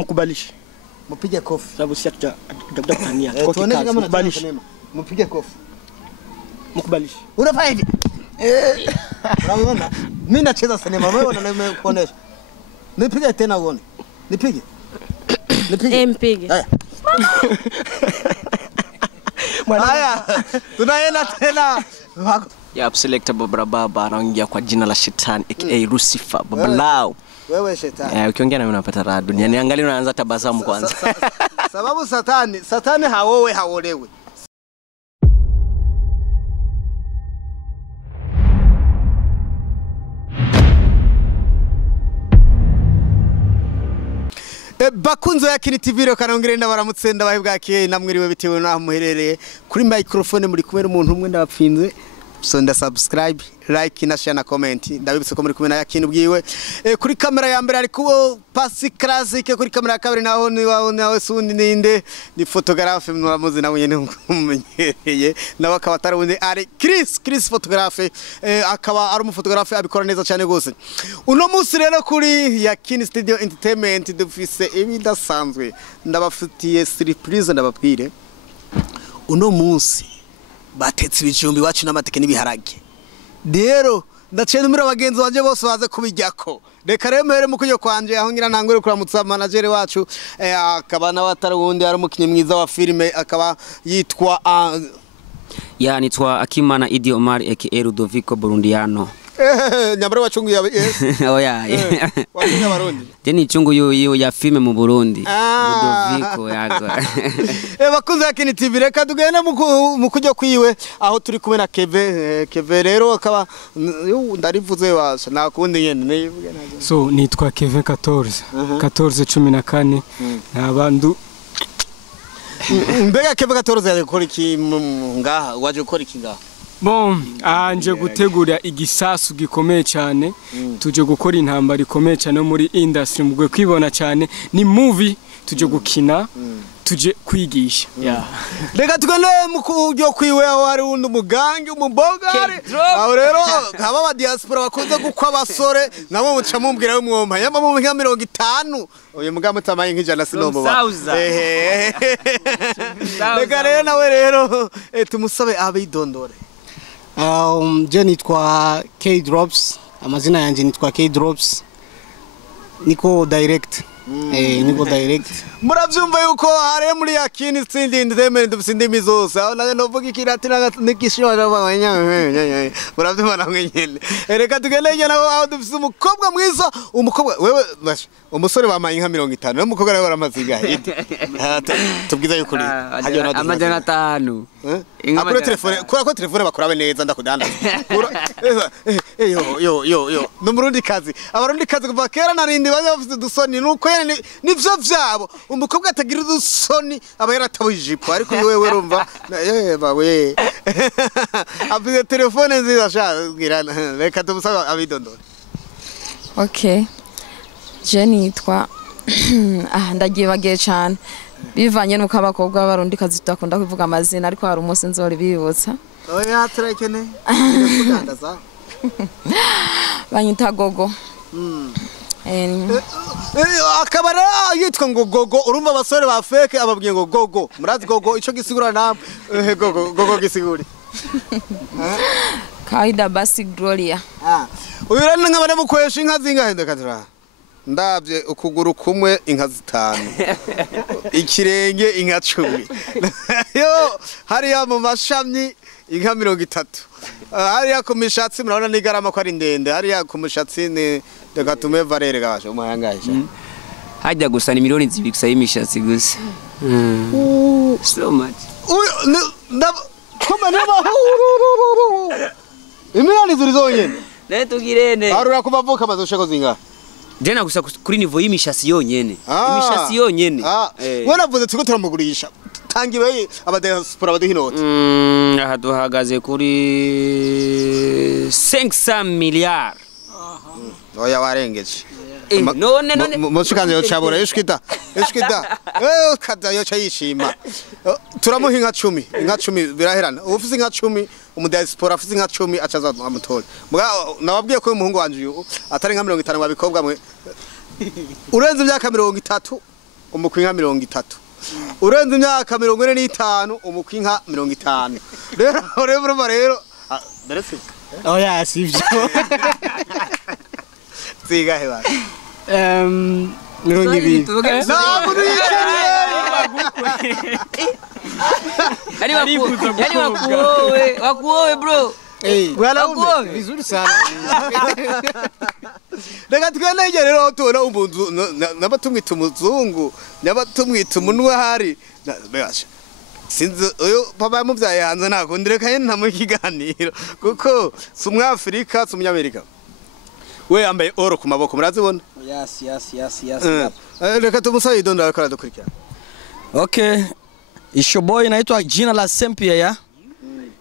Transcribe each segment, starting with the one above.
Mkubalishe. Mpige kofi. Sababu si tutakutania. Mkubalishe. Mpige kofi. Mkubalishe. Unafanya hivi. Unaona? Mimi nacheza sinema wewe unanikuonesha. Nipige tena uone. Nipige. Nipige. Mpige. Haya. Tunaenda tena. Ya selector Baba anaongea kwa jina la Shetani aka Lucifer Babalao. Wewe shetani. Ukiongea na mimi unapata raha duniani. Angalia unaanza tabasamu kwanza. Sababu satani haolewe. Bakunzo Yakini TV ro kanongere ndabaramutse ndabahibwake namwiriwe bitewe naho muherereye kuri microphone muri kumwe n'umuntu umwe ndabapfinze so nda subscribe like na share na comment ndabibutse ko muri kumwe na Yakini bwiwe kuri kamera ya mbere ariko pasi classic kuri kamera ya kabiri naho sundi ninde ni photographe mwamuzi nawe nyene umumenyereye nawe akaba atarundi ari Chris photographe akaba ari umufotographe abikora neza cyane gose uno munsi rero kuri Yakini Studio Entertainment dufise ibidasanzwe ndabafitiye surprise ndababwire uno munsi batetse ibijumbi wacu n'amateke n'ibiharage rero ndaciye numira abagenzi banje bose baze kubijyako reka rero mere mu kujyo kwanje aho ngira ntangore kuramutsa manager wacu akaba n'abatari wundi ari umukinyi mwiza wa filme akaba yitwa nitwa Akimana Idi Omar aka Ludovico Burundiano. Nyambare wachungu ya oya wachungu barundi deni chungu yo ya filme mu Burundi Ludovico yago bakunze Yakini TV reka tugende mu kujyo kwiwe aho turi kumwe na Keve rero akaba ndarivuze washa nakundi nyene so nitwa Keve 14 nabandu mbega Keve 14 yaje gukora iki ngaha waje gukora iki ngaha Bon, anje gutegura igisasu gikomeye cyane tuje gukora intambara ikomeye cyane muri industry mugwe kwibona cyane ni movie tuje gukina tuje kwigisha reka tugende mu kujyo kwiwe aho ari undi umugangi umubogare aho rero nkaba aba diaspora bakunze gukwa abasore nabo muca mumbwira umwompa yamba mu 50 uyu mugabo mutamaye nk'ijana sinomuba reka rero nawe rero tumusabe abidondore je nitwa K Drops amazina yanje nitwa K Drops niko direct niko direct muravyumva yuko hare muri Yakini Studio Entertainment dufise indimi zose aho naje novuga ikirati n'ikishora abanya muravyumva namwe nyene reka tugende naho aho dufise umukobwa mwiza umukobwa wewe umusore bamaye nka 50 n'umukobwa rero baramaziga tubwiza yuko uri amajana 5 akure telefone kura ko telefone bakurabe neza ndakudanda yo n'umurundi kazi abarundi kazi kuva kera narindi bafite dusoni nuko nivyo vyabo umukobwa atagira udusoni aba yaratabuye ijipo ariko wewe urumva bawe afite telefone nziza shagirana reka tumusaba abidondora Okay. Je nitwa ndagiye bagiye cyane bivanye nuko abakobwa b'abarundi kazi tutakunda kuvuga amazina ariko hari umunsi nzori bibutsa oya turakene kugandaza banyita gogo akabara yitwa ngo gogo urumva abasore ba fake ababwiye ngo gogo murazi gogo ico gisigura namwe gogo gisiguri kaida basi Gloria uyu rero nkabane mukwesha inka zingahende kadira ndabye ukuguru kumwe inka 5 ikirenge inka 10 yo hariya mu mashami inka 30 hariya ku mishatsi murabona n'igarama ko ari ndende hariya ku mushatsi ni reka tume Valere gasho umuhangaje hajya gusa ni miliyoni 2 gusa y'imishatsi gusa so much koma nema imiliyoni ziri zonyene netugirene arura kubavuka mazosheko zinga Dena gusa kuri nivo y'imishasi yonyene imishasi yonyene waravuze tuko turamugurisha tangiwe abadiaspora badihinote aha duhagaze kuri 500 miliyari oya warengeje none mushikanje yo cabura yishikita kada yo cyishima turamuha inka 10 biraherana ufise inka 10 umudiaspora afise inka 10 acaza amutora nababwiye ko umuhungu wanje atari nka 50 wabikobwa mwe urenze imyaka 30 umukwi nka 30 urenze imyaka 45 umukwi nka 50 rero berese oya sivyo siga hewa mirongo ibiri ntabwo yicariye yani wakuowe bro bwana vizuri sana reka twenege rero tubona umuntu nabatumwita umuzungu nabatumwita umunwa hari basha sinzi uyo papa yamuvyaye hanze nako ndirekaye nta mu kiganiro kuko sumwafrika sumunyamerika we ambaye oro ku maboko murazibona Yes. reka tumusaye idonda akara dukurikira. Okay, isho boy naitwa jina la Sempia ya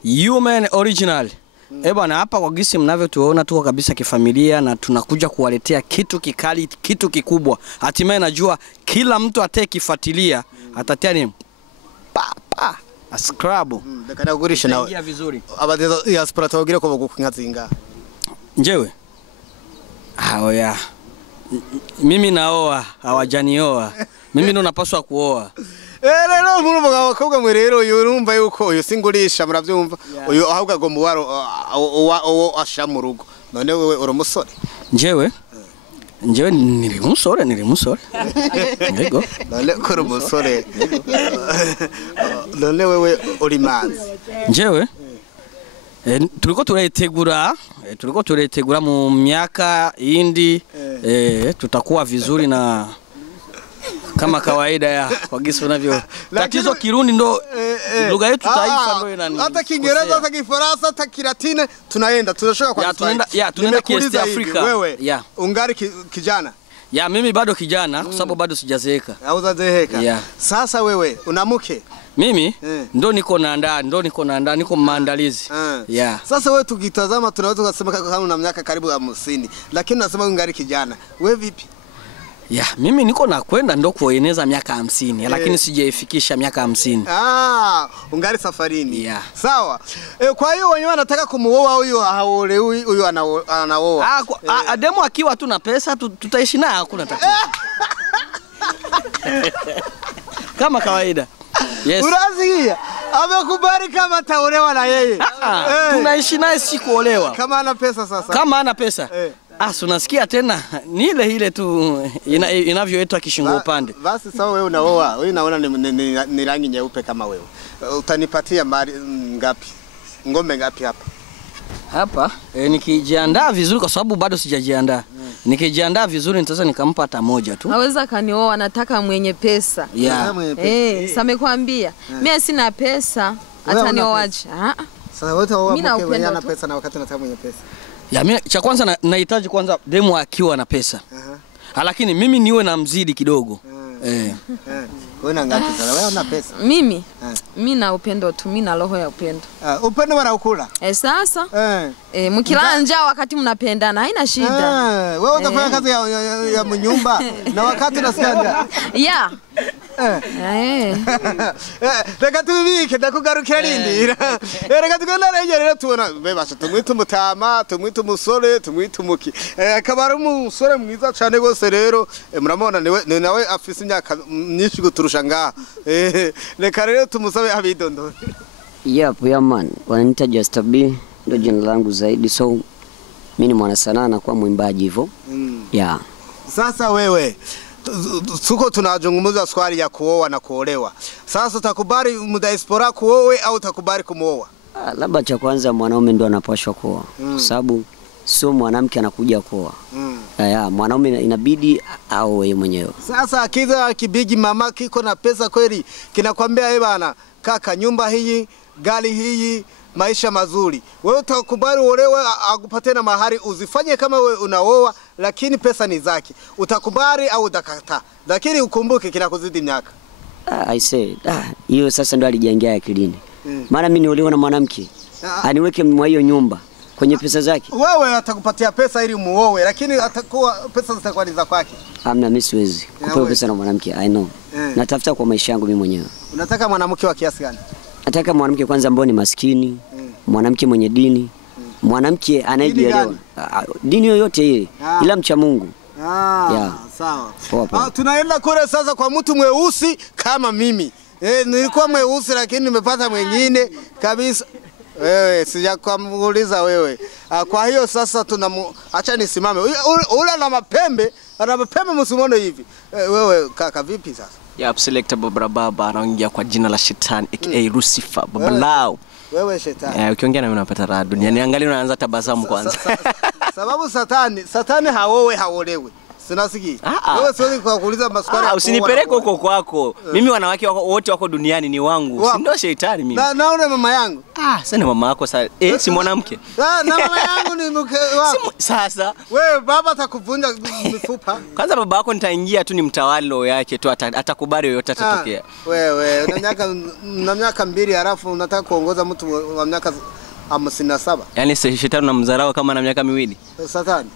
Human Original. Bwana hapa kwa gisi mnavyotuona tuko kabisa kifamilia na tunakuja kuwaletea kitu kikali, kitu kikubwa. Hatimaye najua kila mtu atakifuatilia atatia ni pa scrub. Reka nagurisha nawe. Ingia vizuri. Abadeza ya spratogire ko bagukunkazinga. Njewe. Oya. Mimi naoa, hawajanioa. Mimi ndo napaswa kuoa. Rero muri abakobwa mwe rero yurumva yuko uyu singurisha muravyumva uyu ahubwo agomba waro asha mu rugo none wewe uri umusore Njewe niri umusore Yego none ko uri umusore none wewe uri manzi Njewe turiko turetegura mu miaka indi tutakuwa vizuri na kama kawaida ya kwa gisi unavyo tatizo Kirundi ndo lugha yetu taifa ndo inani hata Kiingereza hata Kifaransa hata Kilatini tunaenda tunashoka kwa tunaenda East Africa wewe ungari kijana mimi bado kijana kwa sababu bado sijazeeka hauzazeeka sasa wewe una mke mimi ndo niko naandaa niko maandalizi sasa wewe tukitazama tunaweza kusema kama una miaka karibu 50 lakini unasema ungari kijana wewe vipi mimi niko nakwenda ndo kueneza miaka 50 lakini sijaifikisha miaka 50 ungari safarini sawa kwa hiyo wenyewe wanataka kumuoa huyu haole huyu anaoa demo akiwa tu na pesa tutaishi naye hakuna tatizo kama kawaida Urazigia amekubali kama ataolewa na yeye tunaishi naye si kuolewa kama ana pesa sasa kama ana pesa unasikia tena ni ile tu inavyoitwa kishingo upande. Basi sawa wewe unaoa. Wewe naona ni rangi nyeupe kama wewe. Utanipatia mali ngapi? Ngombe ngapi hapa? Hapa nikijiandaa vizuri kwa sababu bado sijajiandaa. Nikijiandaa vizuri nitaweza nikampa hata moja tu. Haweza kanioa anataka mwenye pesa. Sasa amekwambia. Mimi sina pesa. Atanioaje? Sasa wote wao ana pesa na wakati unataka mwenye pesa. Mimi cha kwanza nahitaji kwanza demo akiwa na pesa. Lakini mimi niwe na mzidi kidogo. Wewe na ngapi sasa? Wewe una pesa? Mimi na upendo tu, mimi na roho ya upendo. Upendo bana ukula? Sasa mkila njaa wakati mnapendana haina shida. Wewe utafanya kazi ya mnyumba na wakati unasikia njaa. Reka tubike ndakugarukira rindira. Reka tugenda rero tubona bebasha tumwita umutama, tumwita umusore, tumwita umuki. Akabara umusore mwiza cyane gose rero muramubona ni nawe afise imyaka myinshi guturusha ngaha. Reka rero tumusabe abidondora. Man, wananiita Just B ndio jina langu zaidi, so mimi ni mwana sanaa na kwa mwimbaji hivyo. Sasa wewe suko tunazungumza swali ya kuoa na kuolewa. Sasa utakubali mdiaspora kuoe au utakubali kumuoa? Labda cha kwanza mwanaume ndo anapaswa kuoa. Kwa sababu sio mwanamke anakuja kuoa. Mwanaume inabidi aoe mwenyewe. Sasa akiza kibigi mama kiko na pesa kweli kinakwambia bana kaka nyumba hii, gari hii, maisha mazuri. Wewe utakubali uolewe akupatie na mahari uzifanye kama wewe unaoa lakini pesa ni zake. Utakubali au utakataa? Lakini ukumbuke kinakuzidi miaka. I said, hiyo sasa ndo alijiangia akilini. Maana mimi niolewa na mwanamke. Aniweke mwa hiyo nyumba kwenye pesa zake. Wewe atakupatia pesa ili muoe lakini atakuwa pesa zitakuwa ni za kwake. Hamna, mimi siwezi kupewa pesa na mwanamke. I know. Natafuta kwa maisha yangu mimi mwenyewe. Unataka mwanamke wa kiasi gani? Nataka mwanamke kwanza ambaye ni maskini, mwanamke mwenye dini, mwanamke anayejielewa. Dini yoyote ile ila mcha Mungu. Sawa. Tunaenda kule sasa kwa mtu mweusi kama mimi. Nilikuwa mweusi lakini nimepata mwingine kabisa. Wewe sijakuuliza wewe. Kwa hiyo sasa acha nisimame. Ule ana mapembe msimuone hivi. Wewe kaka vipi sasa? Ya selector baba anaongea kwa jina la shetani aka Lucifer babalao. Wewe shetani. Ukiongea na mimi unapata raha duniani. Angalia unaanza tabasamu kwanza. Sababu satani haolewi. Sinasikia. Wewe siwezi kuuliza maswali. Usinipeleke huko kwako. Mimi wanawake wote wako duniani ni wangu. Si ndio shetani mimi. Na una mama yangu. Sasa mama yako sasa si mwanamke. Na mama yangu ni mke wako. Sasa wewe baba atakuvunja mifupa. Kwanza baba yako nitaingia tu ni mtawalo yake tu atakubali yoyote atatokea. Wewe una miaka 2 halafu unataka kuongoza mtu wa miaka 57. Yaani shetani unamdharau kama na miaka 2. Satani.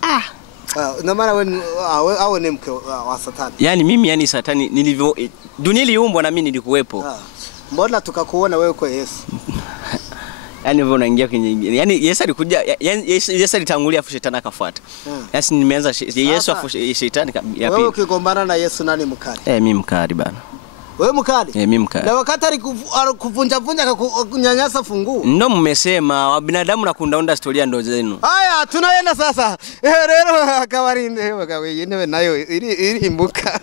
Na mara wewe ni mke wa satani. Yaani mimi satani nilivyo dunia iliumbwa na mimi nilikuwepo. Mbona tukakuona wewe kwa Yesu? Yaani wewe unaingia kwenye yaani Yesu alikuja Yesu alitangulia afu shetani akafuata. Yaani nimeanza Yesu afu shetani ya pili. Wewe ukigombana na Yesu nani mkali? Mimi mkali bana. Wewe mkali? Mimi mkali. Na wakati alikuvunja kunyanyasa funguo. Ndio mmesema wa binadamu na kundaunda historia ndo zenu. Haya tunaenda sasa. Rero akawarinde wewe nayo iri imbuka.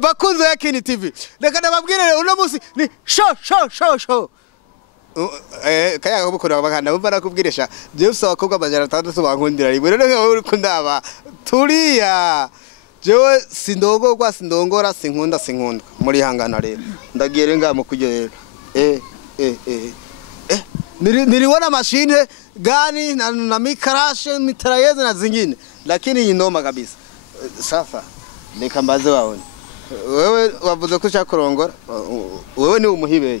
Bakunzo Yakini TV. Reka ndababwire uno munsi ni show. Kaya gukora baganda bumva nakubwiresha Jeff abakobwa bajana 6 bankundira rimwe rero uri kundaba turiya jewe sindongora sinkunda muri hangana rero ndagire ngamo kujye niliona mashine gani na mikarashe mitrayeze na zingine lakini inoma kabisa safa nikambaze waone wewe wavuze ko chakurongora wewe ni umuhibeye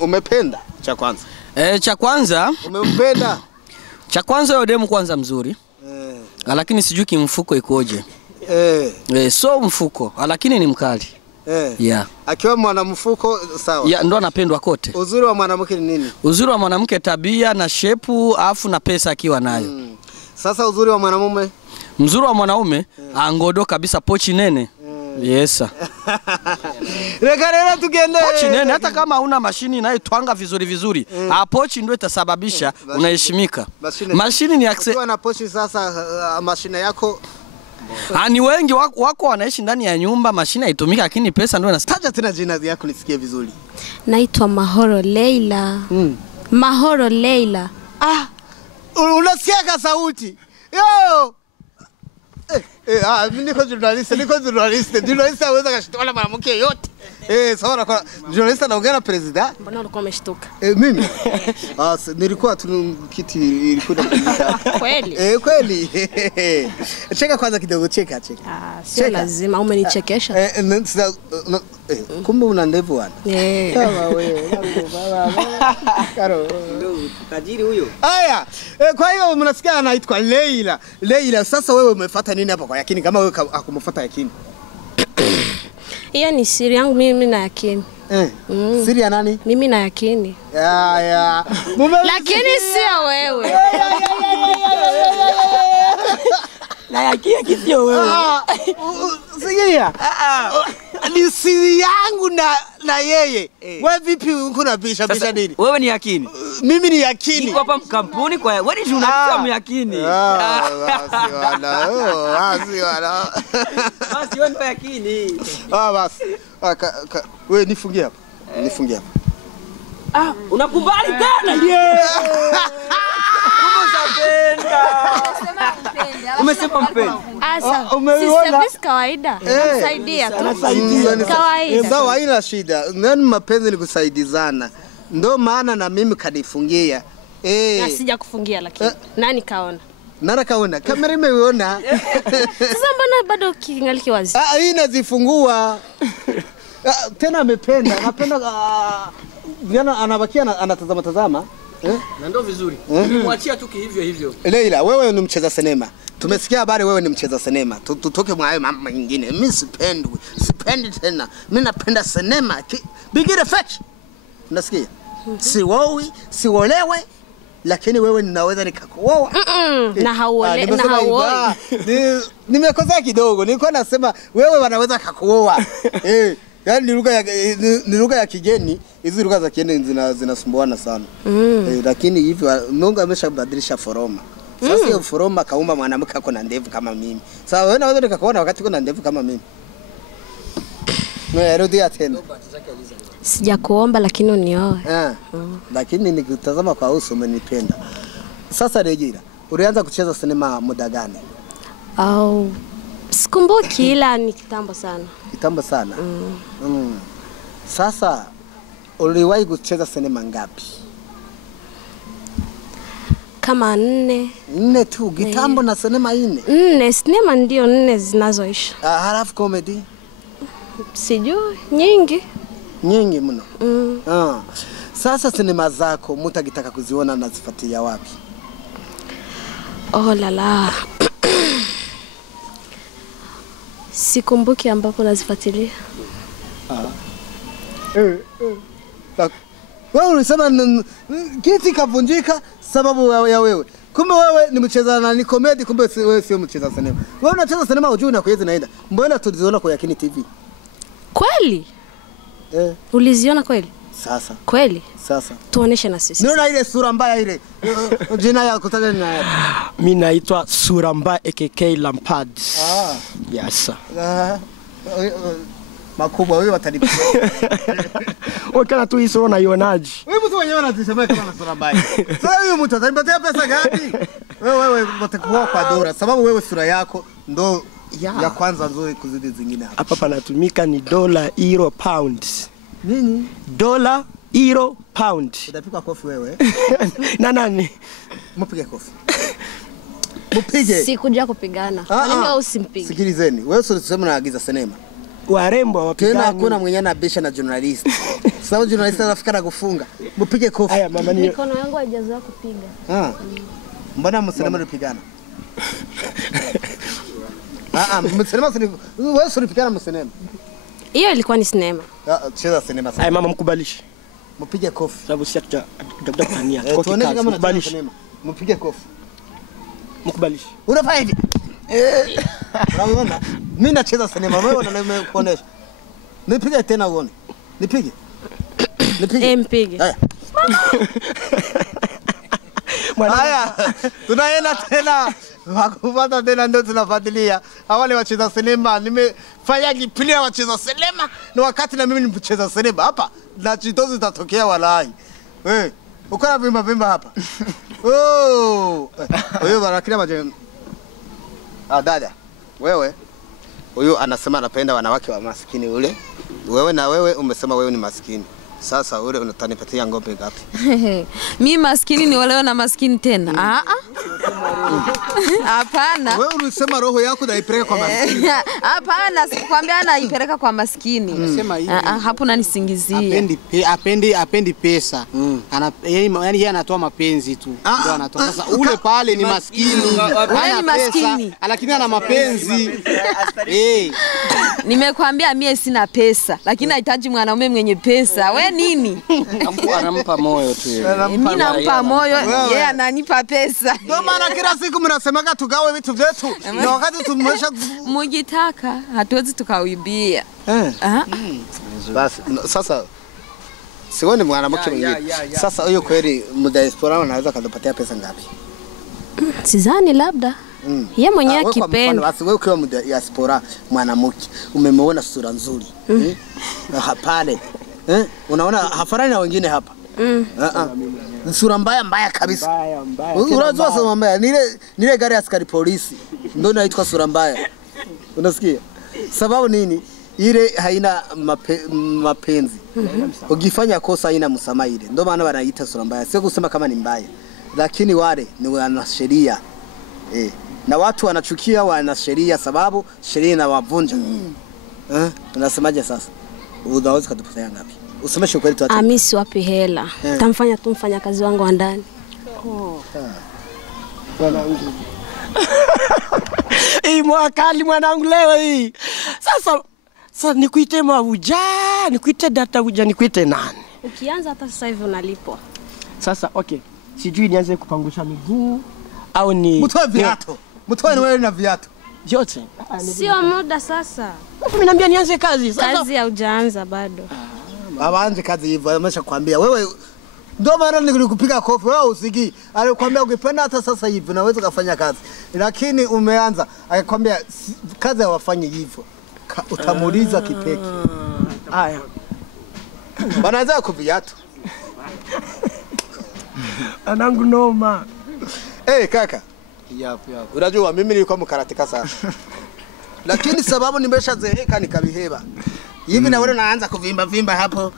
umependa cha kwanza cha kwanza umempenda cha kwanza yule demu kwanza mzuri lakini sijui kimfuko ikoje so mfuko lakini ni mkali yeah. Akiwa mwanamfuko sawa. Yeah, ndo anapendwa kote. Uzuri wa mwanamke ni nini? Uzuri wa mwanamke tabia na shepu afu na pesa akiwa nayo. Sasa uzuri wa mwanamume? Mzuri wa mwanaume angodo kabisa pochi nene. Yesa. Regarera tugende. Pochi nene hata kama huna mashini inayotwanga vizuri. Pochi ndio itasababisha unaheshimika. Mashini ni access. Ukiwa na pochi sasa mashine yako ni wengi wako wanaishi ndani ya nyumba mashine haitumika lakini pesa ndio inataja tena jina yako nisikie vizuri. Naitwa Mahoro Leila. Mahoro Leila. Unasikia ka sauti? Yo! Niko journalist aweza kashitola mwanamke yote. Sawa kwa journalist anaongea na president. Mbona ulikuwa umeshtuka? Mimi. Nilikuwa tu kiti ilikuwa kweli. Kweli. Cheka kwanza kidogo cheka. Sio lazima umenichekesha. Kumbe una ndevu wana. Sawa wewe. Karo. Tajiri huyo. Haya. Kwa hiyo mnasikia anaitwa Leila. Leila sasa wewe umefuata nini hapa kwa Yakini kama wewe akumfuata Yakini? Hiyo ni siri yangu mimi na Yakini. Siri ya nani? Mimi na Yakini. Ya. Lakini sio wewe. Na Yakini sio wewe. Sikia. Ni siri yangu na yeye. Wewe vipi kuna bisha nini? Wewe ni Yakini. Mimi ni Yakini. Niko hapa kampuni kwa wewe ndio unasema Yakini. Basi wala. Basi wewe ndio Yakini. Basi. Wewe nifungie hapa. Nifungie hapa. Unakubali tena? Umesema mpenda. Asa, si service kawaida. Nasaidia tu. Kawaida. Sawa haina shida. Nani mapenzi ni kusaidizana. Ndio maana na mimi kanifungia. Na sija kufungia lakini. Nani kaona? Nara kaona. Kamera imeona. Sasa mbona bado kingaliki wazi? Hii inazifungua. Tena amependa. Anapenda vijana anabakia anatazama. Na ndio vizuri. Muachia tu hivyo. Leila, wewe ni mcheza sinema. Tumesikia habari wewe ni mcheza sinema. Tutoke mwa mambo mengine. Mimi sipendi tena. Mimi napenda sinema. Bigire fetch. Unasikia? Siwowi, siolewe. lakini wewe ninaweza nikakuoa. Na hauole na hauoi. Nimekosea kidogo. Nilikuwa nasema wewe wanaweza kukuoa. Yaani ni lugha ya kigeni, hizi lugha za kigeni zinasumbuana sana. Lakini hivi Mungu ameshabadilisha foroma. Sasa hiyo foroma kaumba mwanamke ako na ndevu kama mimi. Sasa wewe unaweza nikakuona wakati uko na ndevu kama mimi. Rudia tena. Sijakuomba lakini unioe. Lakini nikitazama kwa uso umenipenda. Sasa Regina, ulianza kucheza sinema muda gani? Sikumbuki ila ni kitambo sana. Kitambo sana. Sasa uliwahi kucheza sinema ngapi? Kama 4. 4 tu, kitambo na sinema 4. 4, sinema ndio 4 zinazoisha. Halafu comedy? Sijui, nyingi mno. Sasa sinema zako mtu akitaka kuziona nazifuatia wapi? Oh la. Sikumbuki ambapo nazifuatilia. Wewe ulisema kiti kavunjika sababu ya wewe. Kumbe wewe ni mcheza na ni comedy, kumbe wewe sio mcheza sinema. Wewe unacheza sinema ujui na kuweza naenda. Mbona tuliziona kwa Yakini TV? Kweli? Uliziona kweli? Sasa. Kweli? Sasa. Tuoneshe na sisi. Niona ile sura mbaya ile. Jina yako kutaka ni nani? Mimi naitwa Sura Mbaya AKK Lampard. Yes sir. Makubwa wewe watanipa. Wakana tu hii sura unaionaje? Wewe mtu mwenyewe anatisema kama na sura mbaya. Sasa huyu mtu atanipatia pesa ngapi? Wewe watakuwa kwa dola sababu wewe sura yako ndo ya kwanza nzuri kuzidi zingine hapa. Hapa panatumika ni dola, euro, pound. Nini? Dola, euro, pound. Utapika kofi wewe? Na nani? Mpige kofi. Mpige. Sikuja kupigana. Kwa nini wewe usimpige? Sikilizeni. Wewe sio tuseme naagiza sinema. Warembo wapigana. Tena hakuna mwenye anabisha na journalist. Sababu journalist anafika na kufunga. Mpige kofi. Haya mama ni mikono yangu haijazoea kupiga. Mbona msinema nipigana? Msinema wewe sio nipigana msinema. Hiyo ilikuwa ni sinema. Cheza sinema sasa. Haya mama mkubalishe. Mpige kofi. Sababu si tutakuja kufanyia. Tuoneshe kama unabalisha sinema. Mpige kofi. Mkubalishe. Unafanya hivi. Unaona? Mimi nacheza sinema wewe unanionyesha. Nipige tena uone. Nipige. Mpige. Haya. Tunaenda tena. Wakupata tena ndio tunafuatilia. Awali wacheza sinema, nimefanya kipindi ya wacheza sinema na wakati na mimi nimecheza sinema hapa na chitozi zitatokea walai. Uko na vimba hapa. Wewe barakila maje. Dada. Wewe huyu anasema anapenda wanawake wa maskini ule. Wewe na wewe umesema wewe ni maskini. Sasa ule unatanipatia ngombe ngapi? Mimi maskini ni wale na maskini tena. Hapana. Wewe ulisema roho yako naipeleka kwa maskini. Hapana, sikwambia naipeleka kwa maskini. Unasema hivi. Hapo unanisingizia. Apendi pesa. Yaani yeye anatoa mapenzi tu. Ndio anatoa. Sasa ule pale ni maskini. Wewe ni maskini. Lakini ana mapenzi. Nimekwambia mimi sina pesa, lakini nahitaji mwanaume mwenye pesa. Wewe nini? Anampa moyo tu yeye. Mimi nampa moyo, yeye ananipa pesa. Ndio maana kila siku mnasemaga tugawe vitu vyetu. Na wakati tumesha mujitaka, hatuwezi tukauibia. Basi sasa sioni mwanamke mwingine. Sasa huyo kweli mdiaspora anaweza kutupatia pesa ngapi? Sidhani labda. Yeye mwenyewe akipenda. Basi wewe ukiwa mdiaspora mwanamke umemwona sura nzuri. Hapale. Unaona hafarani na wengine hapa. Sura mbaya kabisa. Unajua sura mbaya nile gari ya askari polisi ndio inaitwa sura mbaya. Unasikia? Sababu nini? Ile haina mapenzi. Ukifanya kosa haina msamaha ile. Ndio maana wanaita sura mbaya. Sio kusema kama ni mbaya. Lakini wale ni wanasheria. Na watu wanachukia wanasheria sababu sheria inawavunja. Unasemaje sasa? Unaweza kutupatia ngapi? Usemeshe kweli tu ati. Mimi siwapi hela. Tamfanya tu mfanyakazi wangu wa ndani. Mwakali mwanangu leo hii. Sasa nikuite mauja, nikuite data uja, nikuite nani? Ukianza hata sasa hivi unalipwa. Sasa okay. sijui nianze kupangusha miguu au ni Mtoe viatu. Mtoe ni wewe na viatu. Vyote. Sio muda sasa. Mimi naambia nianze kazi. Sasa Kazi haujaanza bado. Abaanze kazi hivyo, ameshakwambia wewe ndio maana nilikupiga kofi wewe usiki. Alikwambia ukipenda hata sasa hivi unaweza kufanya kazi. Lakini umeanza akakwambia kazi hawafanye hivyo. Utamuuliza kipeki. haya. Wanaanza kuviatu. Anangu noma. Kaka. Yap. Unajua mimi nilikuwa mkaratika sana. Lakini sababu nimeshazeeka nikabiheba. Hivi na wewe unaanza kuvimba hapo,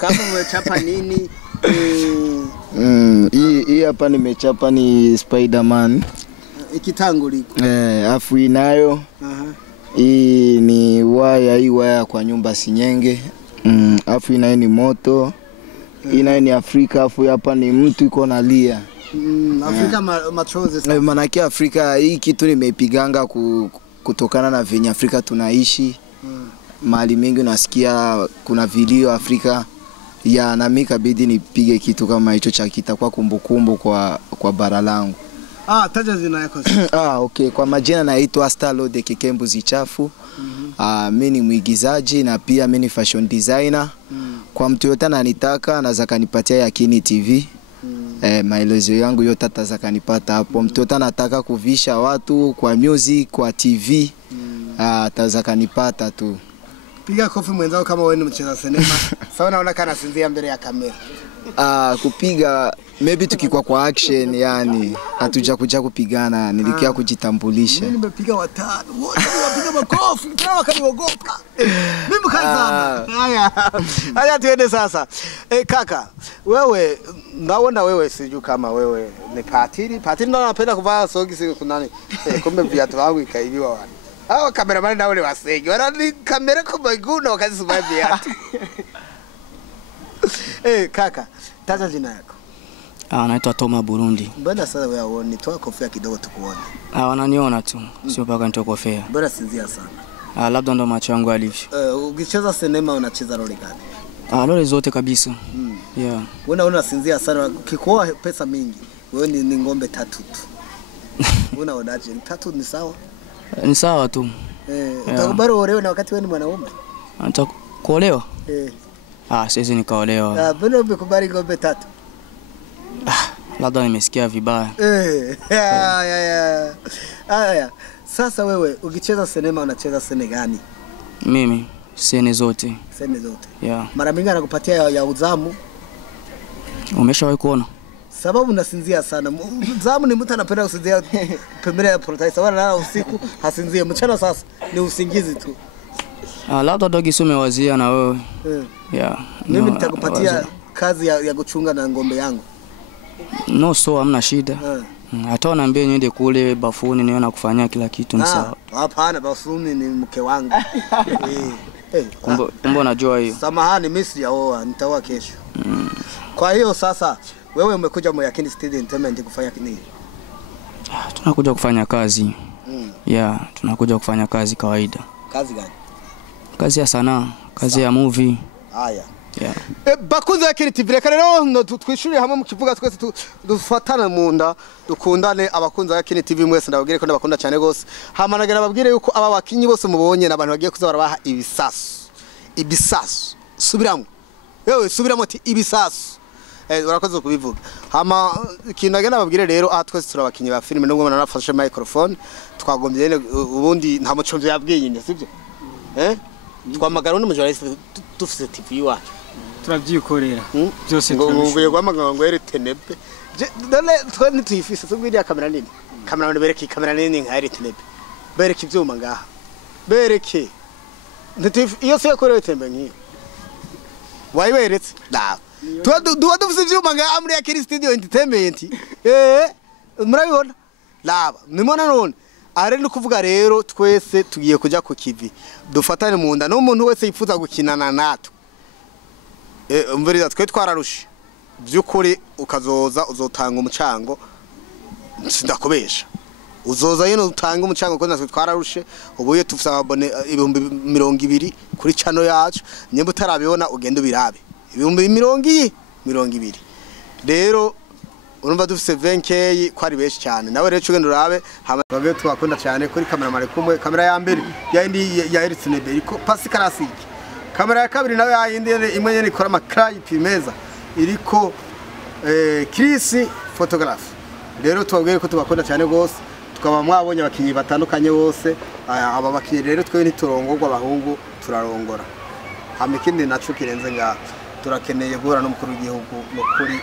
kama umechapa nini? Hii hapa nimechapa ni Spider-Man. Ikitanguliko. Afu inayo. Hii ni waya kwa nyumba Sinyenge. Afu inayo ni moto. Inayo ni Afrika, afu hapa ni mtu iko nalia. Afrika machozi. Manake Afrika hii kitu nimeipiganga kutokana na venye Afrika tunaishi. Mahali mengi unasikia kuna vilio Afrika ya na mimi kabidi nipige kitu kama hicho cha kitakuwa kumbukumbu kwa bara langu. Taja jina yako. Okay, kwa majina naitwa Stalo de Kikembu Zichafu. Mimi ni mwigizaji na pia mimi ni fashion designer. Kwa mtu yote ananitaka anaweza kanipatia Yakini TV. Maelezo yangu yote ataweza kanipata hapo. Mtu yote anataka kuvisha watu kwa music, kwa TV, ataweza kanipata tu. Piga kofi mwenzao kama wewe ni mcheza sinema. Sawa naona kana sinzia mbele ya kamera. Kupiga maybe tukikwa kwa action yani hatuja kuja kupigana, nilikia kujitambulisha. Mimi nimepiga watano. Wote wapiga makofi, kama wakaniogopa. Mimi kaza. Haya tuende sasa. Kaka, wewe naona wewe siju kama wewe ni patiri. Patiri ndo anapenda kuvaa sogi siku nani. Kumbe viatu wangu ikaibiwa wani. Hawa kameramani nao ni wasegi. Wana kamera kwa maguna wakati sumai viatu. Kaka, taja jina yako. Naitwa Toma Burundi. Mbona sasa wewe uone toa kofia kidogo tukuone? Wananiona tu, sio paka nitoe kofia. Mbona sinzia sana? Labda ndo macho yangu alivyo. Ukicheza sinema unacheza roli gani? Roli zote kabisa. Yeah. Wewe unasinzia sana, ukikoa pesa mingi. Wewe ni ngombe 3 tu. Unaonaje? 3 ni sawa? Ni sawa tu. Utakubali uolewe na wakati wewe ni mwanaume? Nitakuolewa? Siwezi nikaolewa. Mbona umekubali ngombe 3? Labda nimesikia vibaya. Sasa wewe ukicheza sinema unacheza sene gani? Mimi sene zote. Sene zote. Yeah. Mara mingi anakupatia ya uzamu. Umeshawahi kuona? Sababu nasinzia sana. Uzamu ni mtu anapenda kusinzia pembeni ya protagonist. Wala usiku hasinzie. Mchana sasa ni usingizi tu. Labda dogi sume wazia na wewe. Yeah. Mimi nitakupatia kazi ya kuchunga na ngombe yangu. No, so hamna shida. Hata wanaambia niende kule bafuni niona kufanyia kila kitu ni sawa. Hapana, bafuni ni mke wangu. Kumbe unajua hiyo. Samahani, mimi sijaoa, nitaoa kesho. Kwa hiyo sasa wewe umekuja Yakini Studio Entertainment kufanya nini? Tunakuja kufanya kazi. Yeah, tunakuja kufanya kazi kawaida. Kazi gani? Kazi ya sanaa, kazi ya movie. Haya. Yeah. Bakunze Yakini TV reka rero twishurire hamwe mu kivuga twese dufatana mu nda dukundane abakunze Yakini TV mwese ndababwire ko ndabakunda cyane gose. Hamanagara babwire yuko aba bakinyi bose mubonye nabantu bagiye kuza barabaha ibisasu. Subiramo. Yewe subiramo ati ibisasu. Urakoze kubivuga. Hama kinagena babwire rero twese turabakinyi ba filime nubwo narafashe microphone twagombye ubundi nta muconzo yabwiye nyine sibyo? Twamagara undi mujoraliste dufise TV wacu. Turabyikorera byose ngo gwamagara ngo eretenepe dole twani tuyifise tubwiriya kamera nini kamera none bereke kamera nini nka eretenepe bereke ivyuma ngaha bereke iyo se yakorewe tembe nkiyo wayiberetse da duwa dufise ivyuma ngaha muri Yakini Studio Entertainment murabibona laba nimona none are no kuvuga rero twese tugiye kuja ku kivi dufatane mu nda no umuntu wese yifuza gukinana natwe umviriza twe twararushe byukuri ukazoza uzotanga umucango sindakobesha uzoza yino utanga umucango ko natwe twararushe ubuye tufisa abone 200 kuri channel yacu nyembe utarabibona ugende ubirabe 200 rero urumva dufise 20k ko ari benshi cyane nawe rero cyo urabe hamwe twakunda cyane kuri kamera mare kumwe kamera ya mbere yindi ya Eritsine Beriko pasi classic kamera ya kabiri nawe yindi imwe nyene ikora amacrip meza iriko Chris photographe rero twabwiye ko tubakunda cyane gose tukaba mwabonye abakinyi batandukanye bose aba bakinyi rero twe ntiturongorwa abahungu turarongora hamikindi naco kirenze nga turakeneye guhura n'umukuru w'igihugu n'ukuri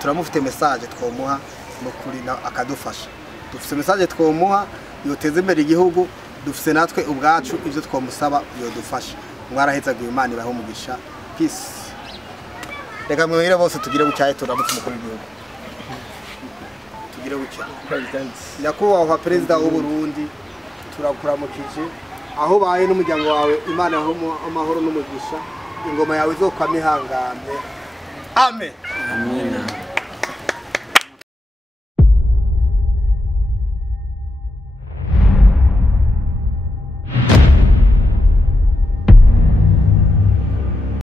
turamufite message twomuha n'ukuri akadufasha dufite message twomuha yoteza imbere igihugu dufite natwe ubwacu ivyo twomusaba yodufasha mwarahezaga Imana ibaho umugisha peace reka mwihire bose tugire bucyaye turamutse umukuru w'igihugu tugire bucyaye president nyakubahwa president w'u Burundi turakuramukije aho baye n'umuryango wawe Imana aho amahoro n'umugisha ingoma yawe izokwamihangane amen